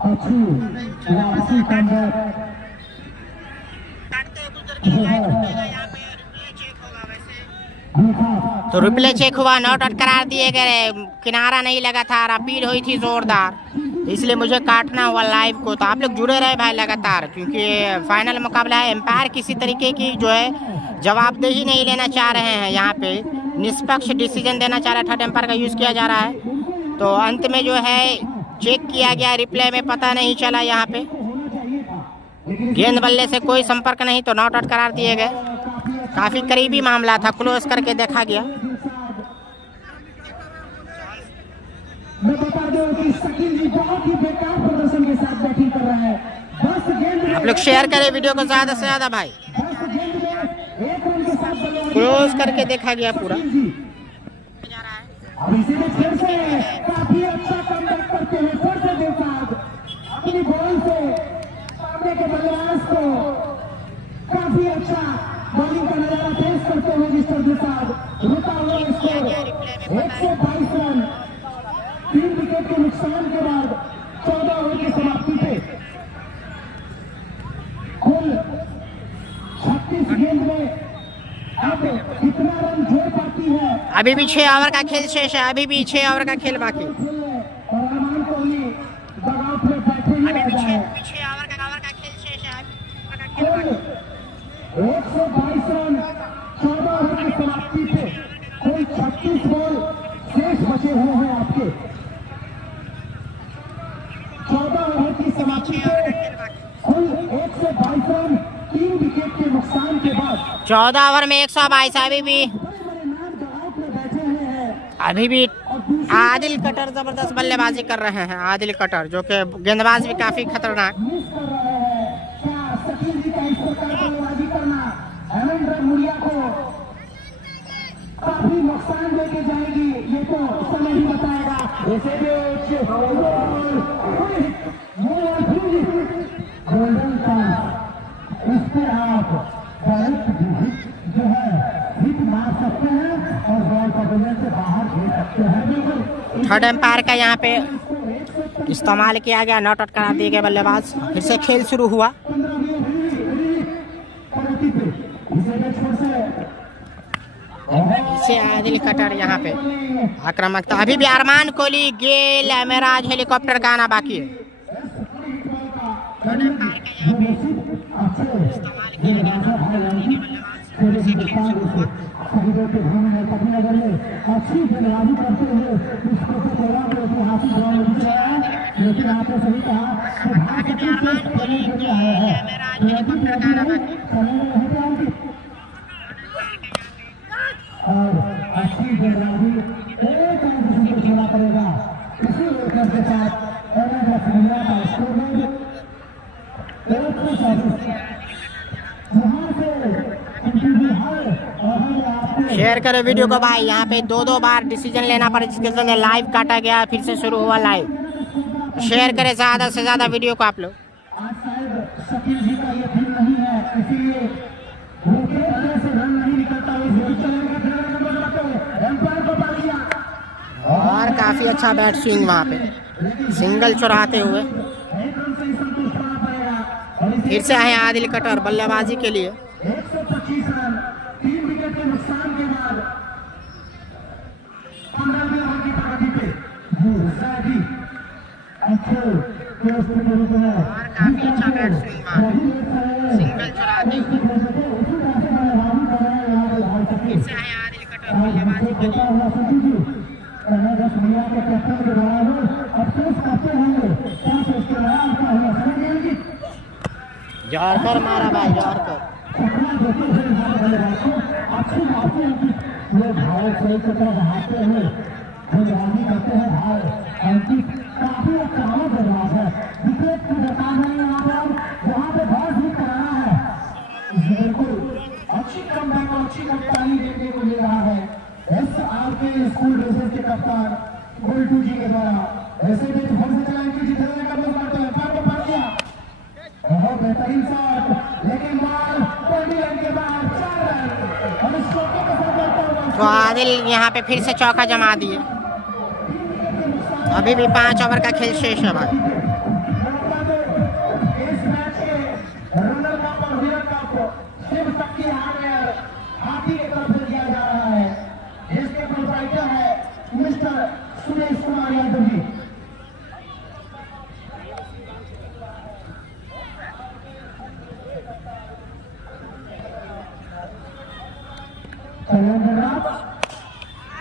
अच्छी वापसी मैं बता दूं कि शकील जी बहुत ही बेकार प्रदर्शन के साथ बैटिंग कर रहा है। 10 गेंद आप लोग शेयर करें वीडियो को ज़्यादा से ज़्यादा भाई। 10 गेंद में 1 रन के साथ क्लोज करके देखा गया पूरा। अब इसी में फिर से काफी अच्छा कमबैक करते हुए फिर से देवसाद अपनी बॉल से सामने के बल्लेबाज को काफी अच्छा बॉलिंग का नजारा पेश करते हुए मिस्टर देवसाद रुका हुआ स्कोर 122 रन, 3 विकेट के नुकसान के बाद 14 ओवर की समाप्ति पे कुल 36 गेंद में अब कितना रन जोड़ पाती है। अभी भी 6 ओवर का खेल शेष है, अभी भी 6 ओवर का खेल बाकी। और अरमान कोहली दगाव में बैठे ही रह जाए। 6 ओवर का खेल शेष है, कुल 122 रन 14 ओवर की समाप्ति पे कुल 36 बॉल शेष बचे हुए हैं आपके। 14 ओवर की समाप्ति पे कुल 122 रन, 3 विकेट के नुकसान के बाद 14 ओवर में 122। अभी भी आदिल कटर जबरदस्त बल्लेबाजी कर रहे हैं। आदिल कटर जो कि गेंदबाज भी काफी खतरनाक। मिस कर रहे हैं। क्या शकील जी का इस प्रकार बल्लेबाजी करना हेमेंद्र मुरिया को काफी नुकसान देके जाएगी, ये तो समय ही बताएगा। गोल्डन चांस, इस पे आप डायरेक्ट जो है हिट मार सकते हैं और बॉल को बल्ले से बाहर भेज सकते हैं। बिल्कुल थर्ड एम्पायर का यहाँ पे इस्तेमाल किया गया, नॉट आउट करा दिए गए बल्लेबाज। फिर से खेल शुरू हुआ। इसे आदिल कटर यहाँ पे आक्रामकता। अभी भी अरमान कोहली, गेल, मेराज, हेलीकॉप्टर का आना बाकी है। अच्छी गेंदबाजी करते हुए इसको हासिल लेकिन आपने सही कहा और अच्छी गेंदबाजी एक अंक खेला करेगा। इसी लेकर के साथ का स्कोर 140 यहाँ से शेयर करें वीडियो को भाई। यहाँ पे 2-2 बार डिसीजन लेना पड़ा, जिसके चलते लाइव काटा गया, फिर से शुरू हुआ लाइव। शेयर करें ज़्यादा से ज़्यादा वीडियो को आप लोग। आज शायद शकील जी का ये दिन नहीं है, इसीलिए विकेट से रन नहीं निकलता। और काफ़ी अच्छा बैट स्विंग वहाँ पे, सिंगल चुराते हुए। फिर से आए आदिल कटर बल्लेबाजी के लिए। 125 रन, 3 विकेट के नुकसान के बाद 15वें ओवर की प्रगति पे काफी अच्छा बैट स्विंग, सिंगल चुराते हुए। फिर से आए आदिल कटर बल्लेबाजी के लिए। जॉर्कर मारा भाई, जॉर्कर। अच्छी कमबैक और अच्छी कप्तानी देखने को मिल रहा है SR के स्कूल ड्रेसेस के कप्तान गोल्टू जी के द्वारा। ऐसे भी फिर से चलाएंगे जितने का लोग करते हैं। पार पकड़ लिया, बहुत बेहतरीन शॉट, लेकिन बॉल 20 रन के बाद 4 रन और इस शॉट के साथ तो आदिल यहाँ पे फिर से चौका जमा दिए। अभी भी 5 ओवर का खेल शेष है भाई। इस मैच के रनर कप और विनर कप सिर्फ शक्ति हार्डवेयर हाथी की तरफ से दिया जा रहा है, जिसके प्रोप्राइटर है मिस्टर सुरेश कुमार यादव जी।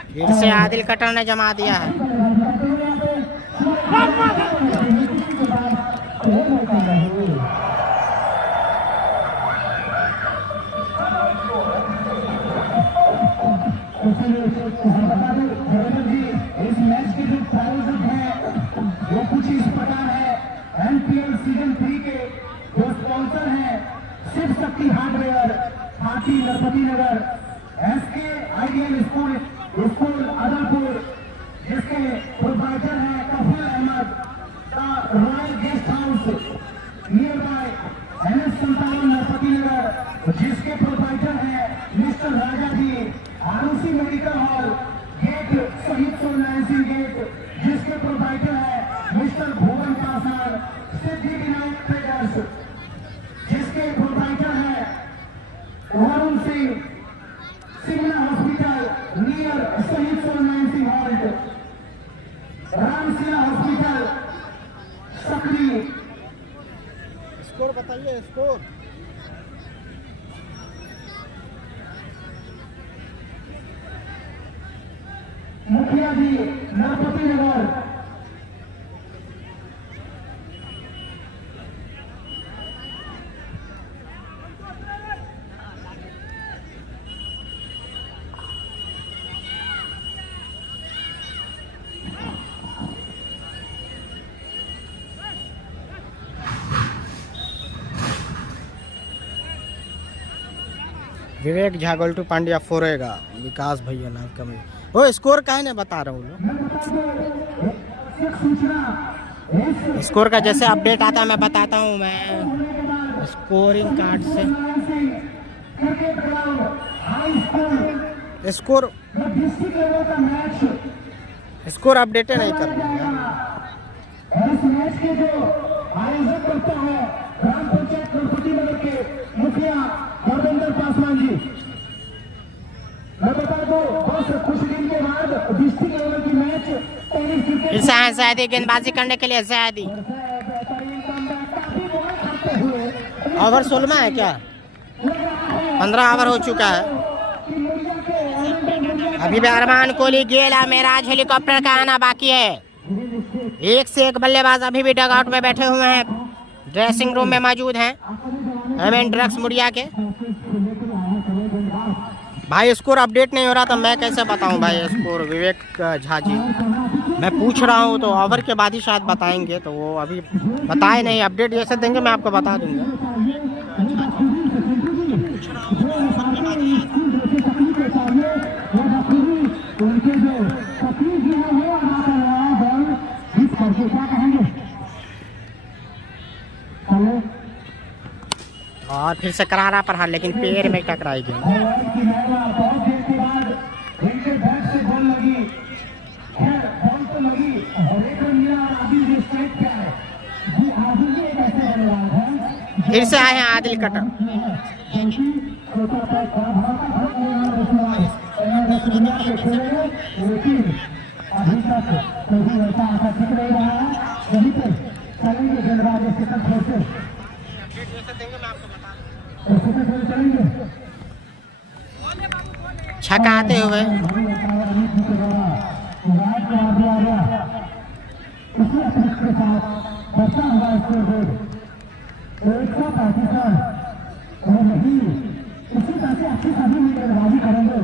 फिर से आदिल कटर ने जमा दिया है। इस मैच के जो प्रायोजक हैं वो कुछ इस प्रकार है। एनपीएल सीजन 3 के जो स्पॉन्सर हैं शिव शक्ति हार्डवेयर हाथी Narpati Nagar, SK ideal school Adalpur, जिसके प्रोप्राइटर हैं Kafal Ahmad, the royal guest house near by NS 57 Narpati Nagar, जिसके प्रोप्राइटर हैं mister Raja ji, Arushi medical hall gate Shaheed Solnarayan Singh gate, जिसके प्रोप्राइटर है मिस्टर भुवन पासवान, सिद्धिविनायक ट्रेडर्स, जिसके प्रोप्राइटर है Varun Singh, Simla hospital near Shaheed Solnarayan Singh halt, Ramshila hospital Sakri. Score बताइए, स्कोर। मुखिया जी नरपति नगर, विवेक झा गोल्टू पांड्या फोरेगा, विकास भैया लाइव कमेंट। ओ स्कोर काहे ने बता रहा हूँ लोग। स्कोर का जैसे अपडेट आता है मैं बताता हूँ। मैं स्कोरिंग कार्ड से स्कोर अपडेट नहीं कर रहा है। इस मैच के जो आयोजक करता है ग्राम पंचायत नरपति नगर के मुखिया धर्मेंद्र पासवान जी। मैं बता दूं बस कुछ दिन के बाद डिस्ट्रिक्ट लेवल की मैच टेनिस क्रिकेट फिर से आए ज़ैदी गेंदबाजी करने के लिए। ज़ैदी बेहतरीन कमबैक काफी बॉल खाते हुए ओवर 16 है क्या? 15 ओवर हो चुका है। अभी भी अरमान कोहली, गेला, मेराज, हेलीकॉप्टर का आना बाकी है। एक से एक बल्लेबाज अभी भी डग आउट में बैठे हुए हैं, ड्रेसिंग रूम में मौजूद हैं। एमएन ड्रग्स मुड़िया के भाई स्कोर अपडेट नहीं हो रहा था, मैं कैसे बताऊं भाई स्कोर। विवेक झा जी मैं पूछ रहा हूं तो ओवर के बाद ही शायद बताएंगे, तो वो अभी बताए नहीं। अपडेट जैसे देंगे मैं आपको बता दूंगा। और फिर से करारा पर हार, लेकिन पैर में टकराई गई। फिर से आए हैं आदिल कटर। अभी तक कभी ऐसा आकर्षक नहीं रहा है, वहीं पे चलेंगे गेंदबाज से चलेंगे छकाते हुए इसी अतिरिक्त के साथ बचा हुआ स्कोर बोर्ड 135 और नहीं इसी तरह से अच्छी सभी गेंदबाजी करेंगे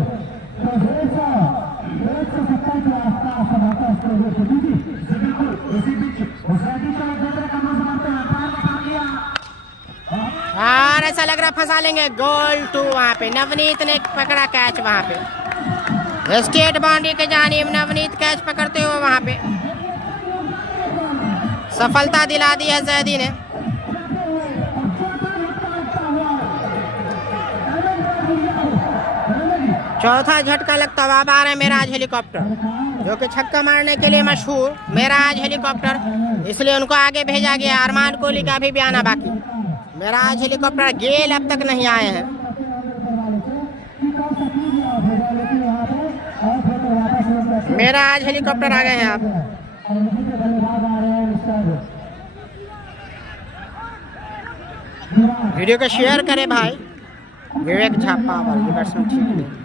तो 170 के आसपास समाता स्कोर बोर्ड छोटी थी। बिल्कुल इसी बीच हुसैनी को एक दूसरे कमरों से मारते हैं, पैर बता दिया और ऐसा लग रहा फंसा लेंगे। गोल टू वहाँ पे नवनीत ने पकड़ा कैच। वहाँ पे स्टेट बाउंड्री के जानिब नवनीत कैच पकड़ते हुए वहाँ पे सफलता दिला दी है ज़ैदी ने। चौथा झटका लगता हुआ अब आ रहे हैं मेराज हेलीकॉप्टर, जो कि छक्का मारने के लिए मशहूर मेराज हेलीकॉप्टर, इसलिए उनको आगे भेजा गया। अरमान कोहली का अभी भी आना बाकी। मेराज हेलीकॉप्टर गेल अब तक नहीं आए हैं। मेराज हेलीकॉप्टर आ गए हैं अब। वीडियो को शेयर करें भाई। विवेक झापा वाली बैट्समैन ठीक है।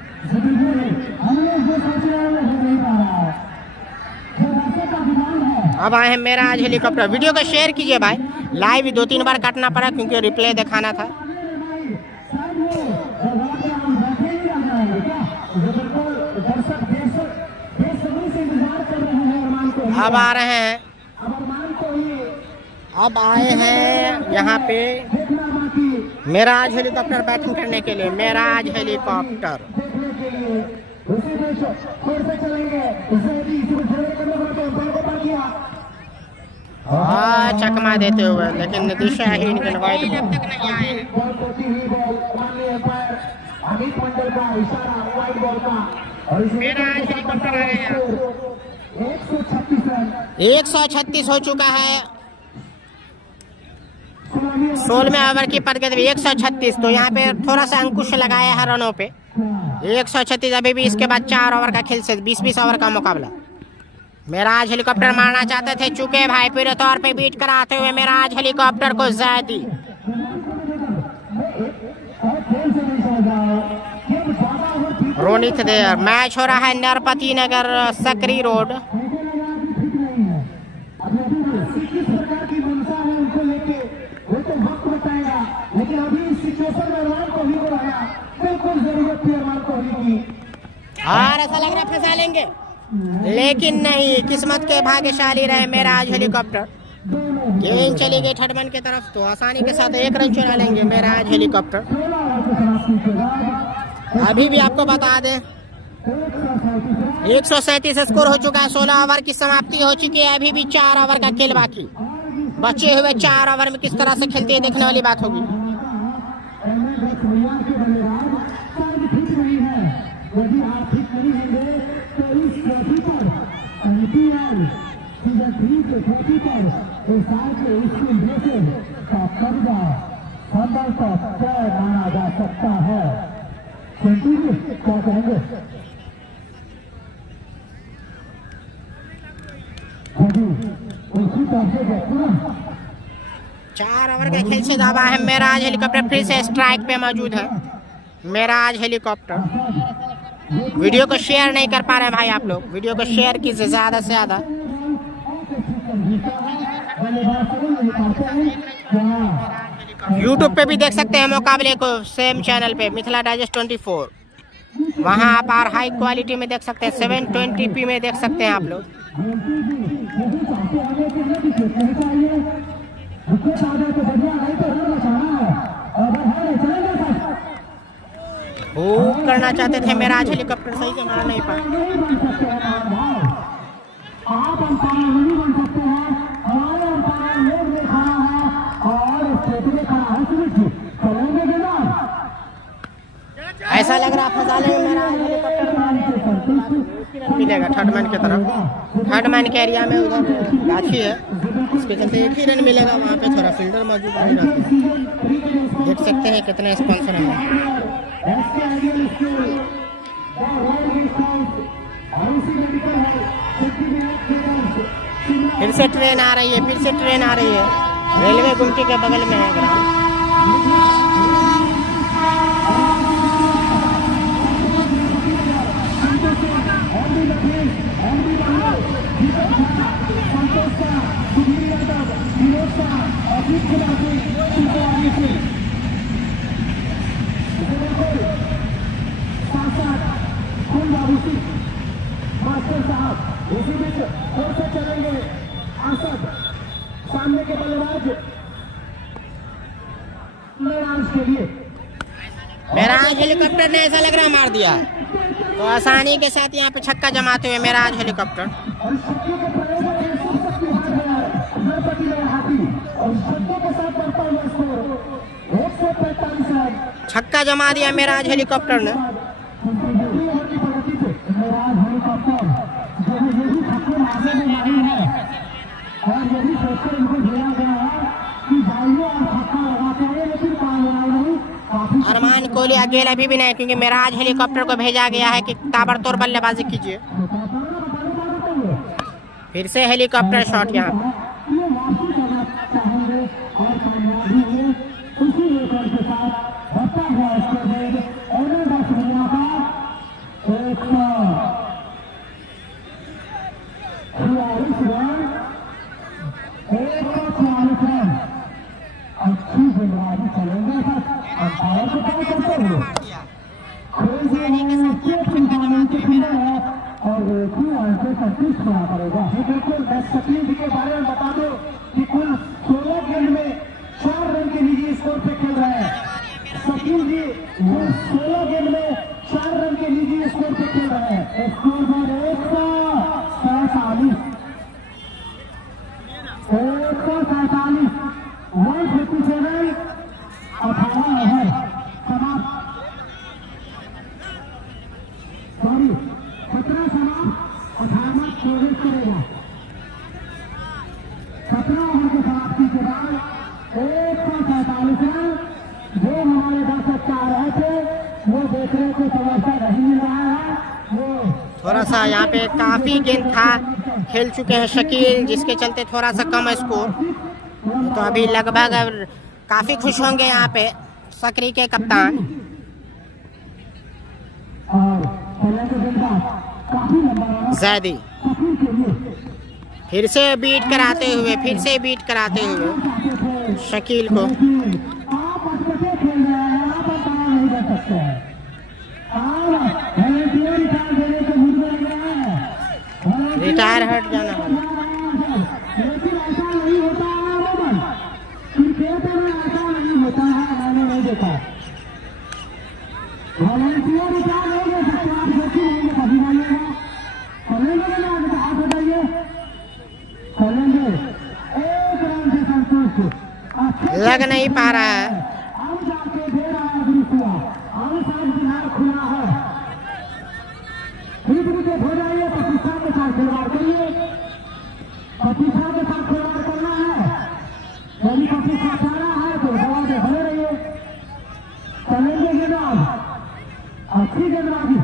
अब आए हैं मेराज हेलीकॉप्टर। वीडियो को शेयर कीजिए भाई। लाइव 2-3 बार काटना पड़ा क्योंकि रिप्ले दिखाना था। अब आ रहे हैं, अब आए हैं यहाँ पे मेराज हेलीकॉप्टर बैटिंग करने के लिए। मेराज हेलीकॉप्टर चकमा देते हुए, लेकिन दिशाहीन वाइड मेराज हेलीकॉप्टर आ गया। 136 हो चुका है। 16वें ओवर की प्रगति 136। तो यहाँ पे थोड़ा सा अंकुश लगाया है रनों पे। 136 अभी भी। इसके बाद 4 ओवर का खेल से 20-20 ओवर का मुकाबला। मेराज हेलीकॉप्टर मारना चाहते थे, चुके भाई पूरे तौर पे बीट कराते हुए मेराज हेलीकॉप्टर को ज़्यादी। रोनित देर। मैच हो रहा है नरपति नगर सकरी रोड। और ऐसा लग रहा फंसा लेंगे, लेकिन नहीं। किस्मत के भाग्यशाली रहे मेराज हेलीकॉप्टर। गेंद चली गई ठटमन की तरफ, तो आसानी के साथ 1 रन चुरा लेंगे मेराज हेलीकॉप्टर। अभी भी आपको बता दें 137 स्कोर हो चुका है। 16 ओवर की समाप्ति हो चुकी है। अभी भी 4 ओवर का खेल बाकी। बचे हुए 4 ओवर में किस तरह से खेलते हैं देखने वाली बात होगी। यदि आप ठीक नहीं होंगे तो इस ट्रॉफी पर IPL सीजन 3 के ट्रॉफी पर इस साल के स्कूल ड्रेसेज का कब्जा संभवतः तय माना जा सकता है। क्या कहेंगे? उसी तरह से 4 ओवर का खेल से दबा है मेराज हेलीकॉप्टर। फिर से स्ट्राइक पे मौजूद है मेराज हेलीकॉप्टर। वीडियो को शेयर नहीं कर पा रहे भाई आप लोग। वीडियो को शेयर कीजिए ज़्यादा से ज़्यादा। यूट्यूब पे भी देख सकते हैं मुकाबले को, सेम चैनल पे मिथिला डाइजेस्ट 24। वहाँ आप और हाई क्वालिटी में देख सकते हैं। 720p में देख सकते हैं आप लोग। करना चाहते थे मेराज हेलीकॉप्टर, सही से मार नहीं पाए। ऐसा लग रहा फंसा लेंगे मेराज हेलीकॉप्टर। मिलेगा थर्ड मैन की तरफ। थर्ड मैन के एरिया में उधर गाछी है, इसके चलते 1 ही रन मिलेगा। वहाँ पे थोड़ा फील्डर मौजूद नहीं रहते। देख सकते हैं कितने स्पॉन्सर हैं। फिर से ट्रेन आ रही है, फिर से ट्रेन आ रही है। रेलवे गुमटी के बगल में है ग्राउंड। सामने के बल्लेबाज मेराज हेलीकॉप्टर ने ऐसा लग रहा मार दिया है, तो आसानी के साथ यहाँ पे छक्का जमाते हुए मेराज हेलीकॉप्टर। छक्का जमा दिया मेराज हेलीकॉप्टर ने। यही सोचकर इनको भेजा गया है कि जाइए और छक्का लगाते हैं, लेकिन कामयाब नहीं। काफी अरमान कोहली अकेले अभी भी नहीं, क्योंकि मिराज हेलीकॉप्टर को भेजा गया है कि ताबड़तोड़ बल्लेबाजी कीजिए। फिर से हेलीकॉप्टर शॉट यहाँ पे। ये वापसी करना चाहेंगे और कामयाबी हुए, उसी रिकॉर्ड के साथ बढ़ता हुआ स्कोर बोर्ड एमएस दुनिया का 146 रन, 144 रन। अच्छी गेंदबाजी चलेंगे सर, अंपायर को काम करते हुए और संतुष्ट होना पड़ेगा। बिल्कुल, मैं शकील जी के बारे में बता दूं कि कुल 16 गेंद में 4 रन के निजी स्कोर पे खेल रहे हैं। शकील जी वो 16 गेंद में 4 रन के निजी स्कोर पे खेल रहे हैं। स्कोर बोर्ड 147, 157, 18 ओवर समाप्त, सॉरी 17 समाप्त, 18वां प्रवेश करेगा। 17 ओवर की समाप्ति के बाद 147 रन। जो हमारे दर्शक चाह रहे थे वो देखने को समझता नहीं मिल रहा है। वो थोड़ा सा यहाँ पे काफी गेंद था, खेल चुके हैं शकील, जिसके चलते थोड़ा सा कम स्कोर। तो अभी लगभग काफी खुश होंगे यहाँ पे सकरी के कप्तान। और काफी लंबा जैदी फिर से बीट कराते हुए शकील को। आप अटपटे खेल रहे हैं, आप अंपायर नहीं कर सकते हैं। और रिटायर देने को मुझ में लग रहा है, रिटायर हट जाना वाला। लेकिन ऐसा नहीं होता है। अमूमन क्रिकेट में ऐसा नहीं होता है, मैंने नहीं देखा। वॉलंटियर रिटायर नहीं दे सकते, आप जोखिम लेंगे कभी मानिएगा। चलेंगे ना, हाथ बताइए, चलेंगे। 1 रन से संतुष्ट, लग नहीं पा रहा है। अब जाके दे रहा है दृश्य, आगे साइड बिहार खुला है। ठीक विकेट हो जाइए, प्रतिष्ठा के साथ खिलवाड़ करिए, प्रतिष्ठा के साथ खिलवाड़ करना है। यदि प्रतिष्ठा चाहना है तो दवा से बने रहिए। चलेंगे गेंदबाज, अच्छी गेंदबाजी।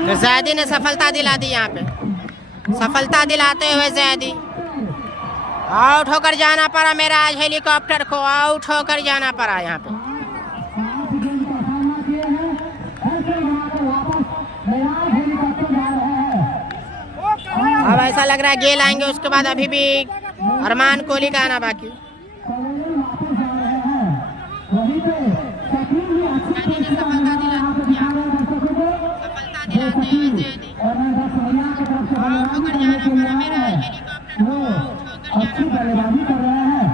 तो जैदी ने सफलता दिला दी यहाँ पे, सफलता दिलाते हुए जैदी आउट होकर जाना पड़ा। मिराज हेलीकॉप्टर को आउट होकर जाना पड़ा यहाँ पे। अब ऐसा लग रहा है गेल आएंगे, उसके बाद अभी भी अरमान कोहली का आना बाकी। अच्छी बल्लेबाजी कर रहे हैं।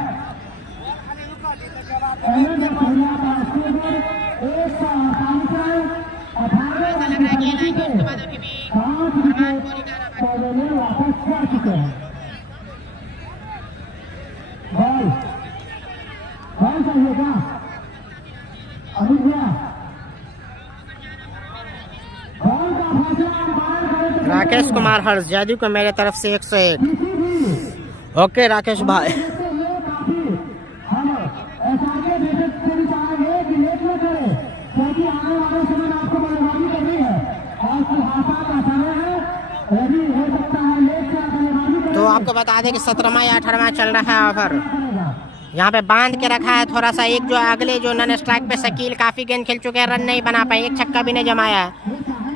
वापस जा चुके हैं। बॉल चाहिए क्या अमित भैया? बॉल का फैसला राकेश कुमार हर्ष जैदी को मेरे तरफ से 101। ओके राकेश भाई। तो आपको बता दें कि 17वां या 18वां चल रहा है ओवर। यहाँ पे बांध के रखा है थोड़ा सा। एक जो अगले जो नन स्ट्राइक पे शकील काफी गेंद खेल चुके हैं, रन नहीं बना पाए, एक छक्का भी नहीं जमाया है।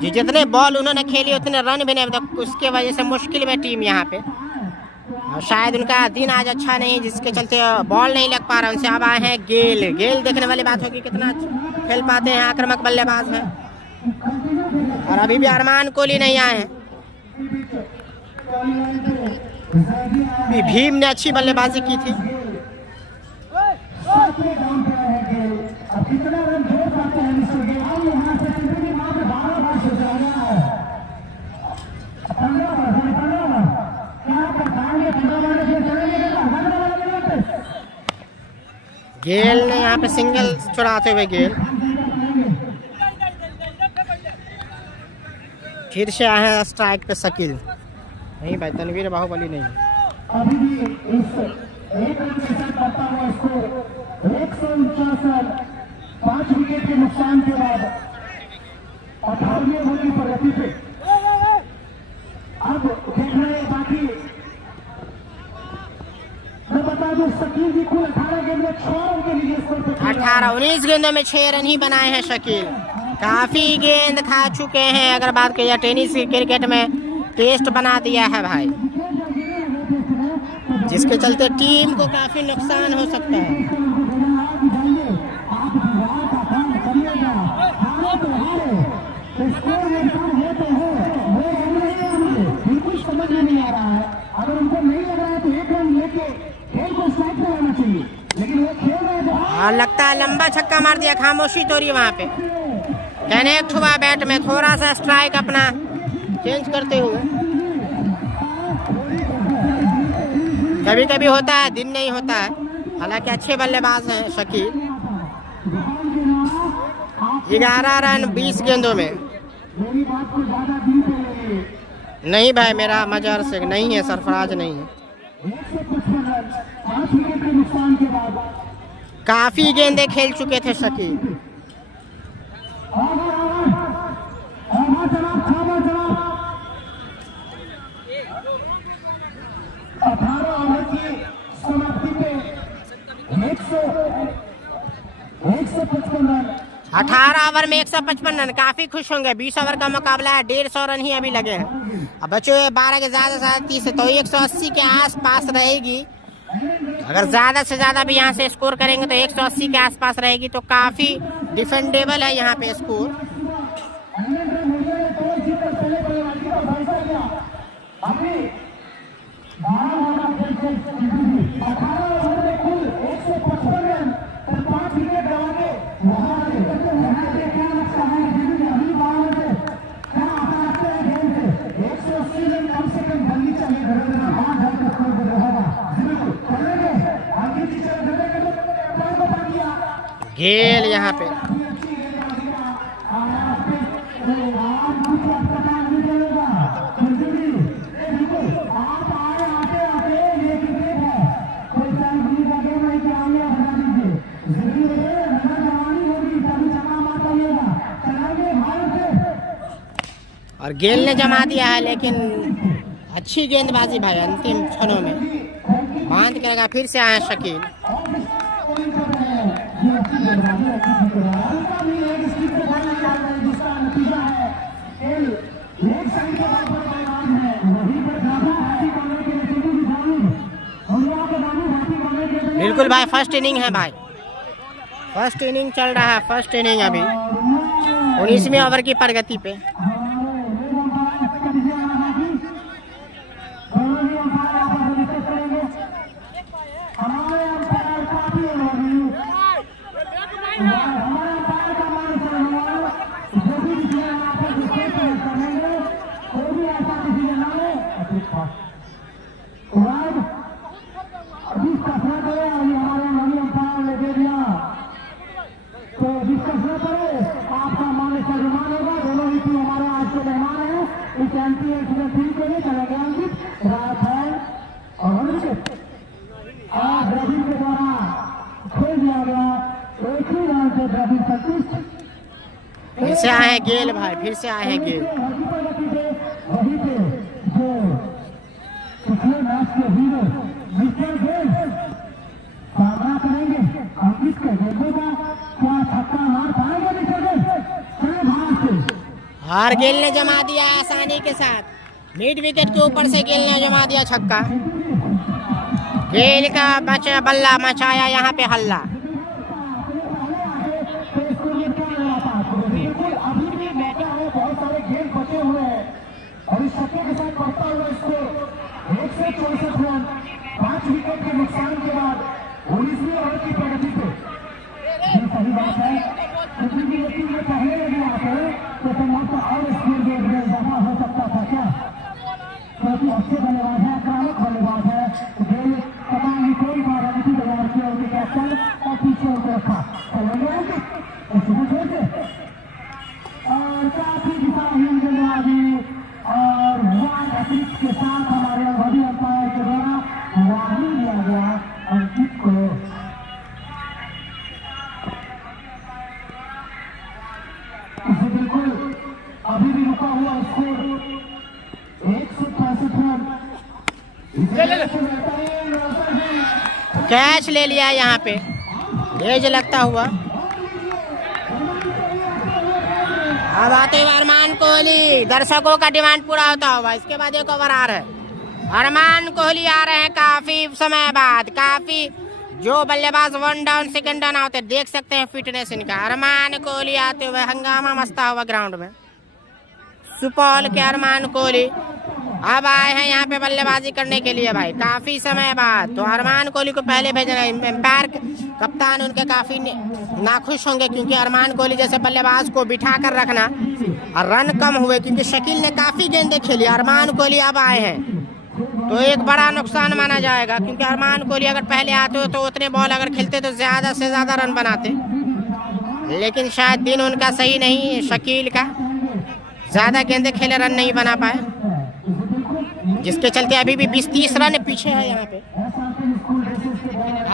जितने बॉल उन्होंने खेली उतने रन भी नहीं, उसके वजह से मुश्किल में टीम यहाँ पे। और शायद उनका दिन आज अच्छा नहीं, जिसके चलते बॉल नहीं लग पा रहा उनसे। अब आए हैं गेल। गेल देखने वाली बात होगी कितना खेल पाते हैं, आक्रामक बल्लेबाज है। और अभी भी अरमान कोहली नहीं आए हैं। भीम ने अच्छी बल्लेबाजी की थी। गेल ने यहाँ पे सिंगल छुड़ाते हुए गेल। फिर से आए हैं स्ट्राइक पे शकील। नहीं भाई, तनवीर बाहुबली नहीं। अभी भी इस एक रन के साथ बढ़ता हुआ स्कोर 149, 5 विकेट के नुकसान के बाद 18वें ओवर की प्रगति पे। अब देख रहे हैं बाकी, मैं बता दूं शकील जी कुल 18 गेंद में 6 रन के लिए स्कोर पे 19 गेंदों में 6 रन ही बनाए हैं शकील। काफी गेंद खा चुके हैं। अगर बात की जाए टेनिस क्रिकेट में टेस्ट बना दिया है भाई, जिसके चलते टीम को काफी नुकसान हो सकता है। बिल्कुल समझ में नहीं आ रहा है। अगर उनको नहीं लग रहा है तो 1 रन लेके खेल को स्ट्राइक पे लाना चाहिए, लेकिन वो खेल रहे हैं। और लगता है लंबा छक्का मार दिया, खामोशी तोड़ी वहां पे। कनेक्ट हुआ बैट में, थोड़ा सा स्ट्राइक अपना चेंज करते हुए। कभी कभी होता है, दिन नहीं होता है। हालांकि अच्छे बल्लेबाज हैं शकील। 11 रन 20 गेंदों में। मेरी बात को ज्यादा दिल पे ले। नहीं भाई, मेरा मजार से नहीं है, सरफराज नहीं है। 155 रन 5 विकेट के नुकसान के बाद काफी गेंदे खेल चुके थे शकील। जनाब 18 ओवर की समाप्ति पे 155 रन। 18 ओवर में 155 रन, काफी खुश होंगे। 20 ओवर का मुकाबला है, 150 रन ही अभी लगे हैं। अब बचे हुए 12 के ज्यादा से ज्यादा 30 है, तो 180 के आसपास रहेगी। अगर ज्यादा से ज्यादा भी यहाँ से स्कोर करेंगे तो 180 के आसपास रहेगी, तो काफी डिफेंडेबल है यहाँ पे स्कोर। गेल यहाँ पे और गेल ने जमा दिया है, लेकिन अच्छी गेंदबाजी भाई अंतिम क्षणों में बांध करेगा। फिर से आए शकील। बिल्कुल भाई, फर्स्ट इनिंग है भाई, फर्स्ट इनिंग चल रहा है। फर्स्ट इनिंग अभी 19वें ओवर की प्रगति पे। फिर से आए हैं गेल भाई, फिर से आए हैं गेल। पिछले मैच के हीरो मिस्टर गेल सामना करेंगे अंकित के गेंदों का। क्या छक्का मार पाएंगे मिस्टर गेल? चले बाहर से। और गेल ने जमा दिया आसानी के साथ। मिड विकेट के ऊपर से गेल ने जमा दिया छक्का। गेल का बल्ला मचाया यहाँ पे हल्ला। और इस छक्के के साथ बढ़ता हुआ स्कोर 164 रन 5 विकेट के नुकसान के बाद 19वें ओवर की प्रगति पे। ये सही बात है, क्योंकि ये टीम में पहले यदि आते तो संभवतः और स्कोर ज्यादा हो सकता था क्या, क्योंकि अच्छे बल्लेबाज है, आक्रामक बल्लेबाज है। गेल पता नहीं कोई बार अंतिम तैयार किया उनके कैप्टन और पीछे उनको रखा चलेंगे और काफी दिशाहीन गेंदबाजी कैच ले लिया यहाँ पे भेज लगता हुआ। अब आते हुए अरमान कोहली, दर्शकों का डिमांड पूरा होता हुआ। इसके बाद एक ओवर आ रहा है, अरमान कोहली आ रहे हैं काफी समय बाद। काफी जो बल्लेबाज 1 डाउन 2nd डाउन आते देख सकते हैं फिटनेस इनका। अरमान कोहली आते हुए हंगामा मचता हुआ ग्राउंड में। सुपौल के अरमान कोहली अब आए हैं यहाँ पे बल्लेबाजी करने के लिए भाई, काफी समय बाद। तो अरमान कोहली को पहले भेजना, एम्पायर कप्तान उनके काफी नाखुश होंगे, क्योंकि अरमान कोहली जैसे बल्लेबाज को बिठा कर रखना और रन कम हुए, क्योंकि शकील ने काफी गेंदें खेली। अरमान कोहली अब आए हैं तो एक बड़ा नुकसान माना जाएगा, क्योंकि अरमान कोहली अगर पहले आते हो तो उतने बॉल अगर खेलते तो ज्यादा से ज्यादा रन बनाते, लेकिन शायद दिन उनका सही नहीं, शकील का ज्यादा गेंदें खेले रन नहीं बना पाए, जिसके चलते अभी भी 20-30 रन पीछे है यहाँ पे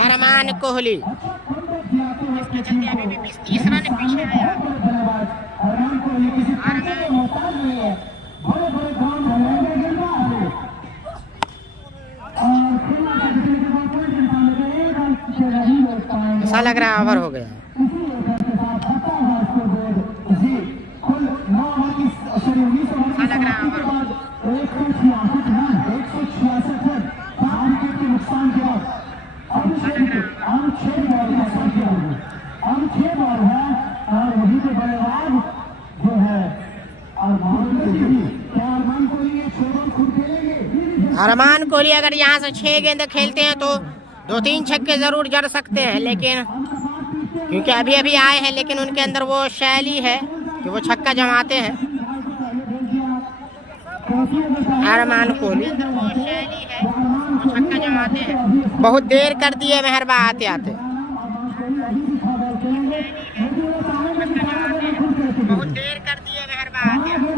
अरमान कोहली। जिसके चलते अभी भी 20-30 रन पीछे है यहाँ पे। ऐसा लग रहा है ओवर हो गया। अरमान कोहली अगर यहाँ से 6 गेंद खेलते हैं तो 2-3 छक्के जरूर जड़ सकते हैं, लेकिन क्योंकि अभी अभी आए हैं, लेकिन उनके अंदर वो शैली है कि वो छक्का जमाते हैं। अरमान कोहली वो शैली है, वो छक्का जमाते हैं। बहुत देर कर दिए मेहरबा आते आते, बहुत देर कर दिए मेहरबा आते आते।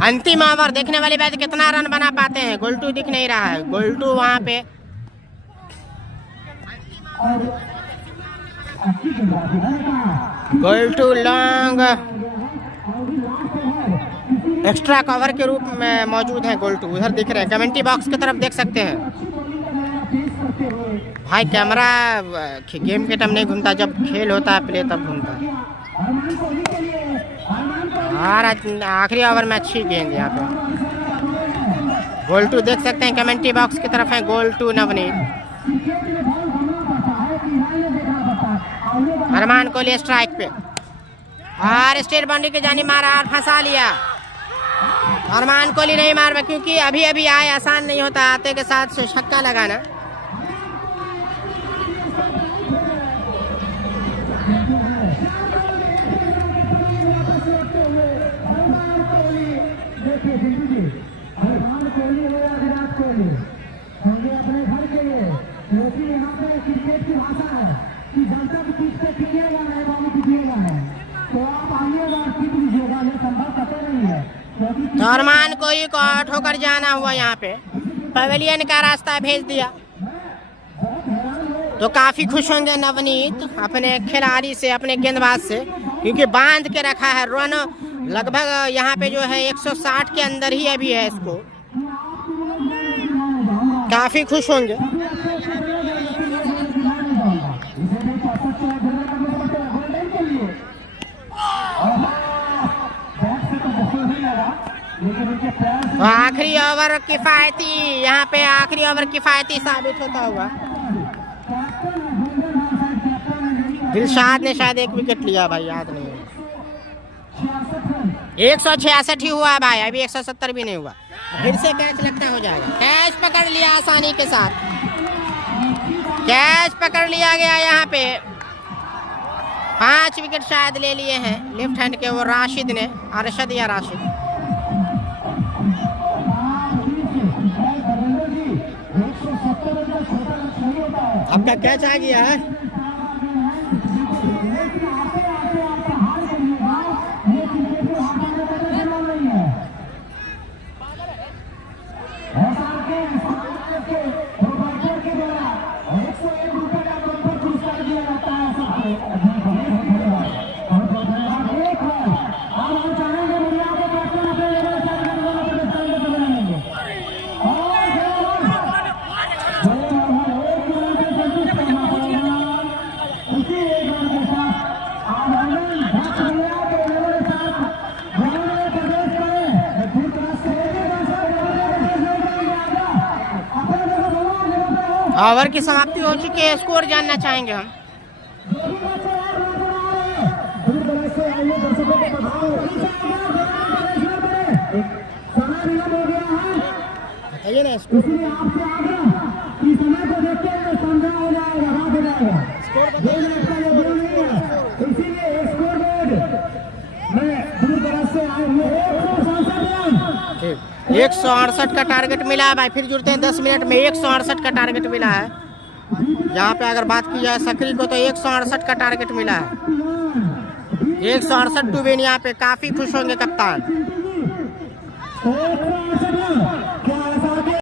अंतिम ओवर देखने वाली बात, कितना रन बना पाते हैं। गोल्टू दिख नहीं रहा है, गोल्टू वहां पे गोल्टू लॉन्ग एक्स्ट्रा कवर के रूप में मौजूद है। गोल्टू उधर दिख रहे हैं, कमेंट्री बॉक्स की तरफ देख सकते हैं भाई। कैमरा गेम के टाइम नहीं घूमता, जब खेल होता है प्ले तब घूमता है। और आखिरी ओवर में अच्छी गेंद यहाँ पे गोल्टू देख सकते हैं, कमेंट्री बॉक्स की तरफ है गोल्टू नवनीत। अरमान कोहली स्ट्राइक पे और स्टेट बाउंड्री की जानी मारा और फंसा लिया। अरमान कोहली नहीं मार पाए, क्योंकि अभी अभी आए, आसान नहीं होता आते के साथ से छक्का लगाना। तो अरमान कोहली को आउट होकर जाना हुआ, यहाँ पे पवेलियन का रास्ता भेज दिया। तो काफी खुश होंगे नवनीत अपने खिलाड़ी से, अपने गेंदबाज से, क्योंकि बांध के रखा है। रन लगभग यहाँ पे जो है 160 के अंदर ही अभी है, इसको काफी खुश होंगे। आखिरी ओवर किफायती, यहाँ पे आखिरी ओवर किफायती साबित होता हुआ। दिलशाद ने शायद 1 विकेट लिया भाई, याद नहीं है। 166 ही हुआ भाई, अभी 170 भी नहीं हुआ। फिर से कैच लगता हो जाएगा। कैच पकड़ लिया आसानी के साथ, कैच पकड़ लिया गया। यहाँ पे 5 विकेट शायद ले लिए हैं लेफ्ट हैंड के वो राशिद ने, अरशद या राशिद। आपका कैच आ गया है। ओवर की समाप्ति हो चुकी है, स्कोर जानना चाहेंगे हम। बताइए ना स्कोर। ठीक, 168 का टारगेट मिला है भाई। फिर जुड़ते हैं 10 मिनट में। 168 का टारगेट मिला है यहाँ पे। अगर बात की जाए सकरी को तो 168 का टारगेट मिला है। 168 टू विन। यहाँ पे काफी खुश होंगे कप्तान।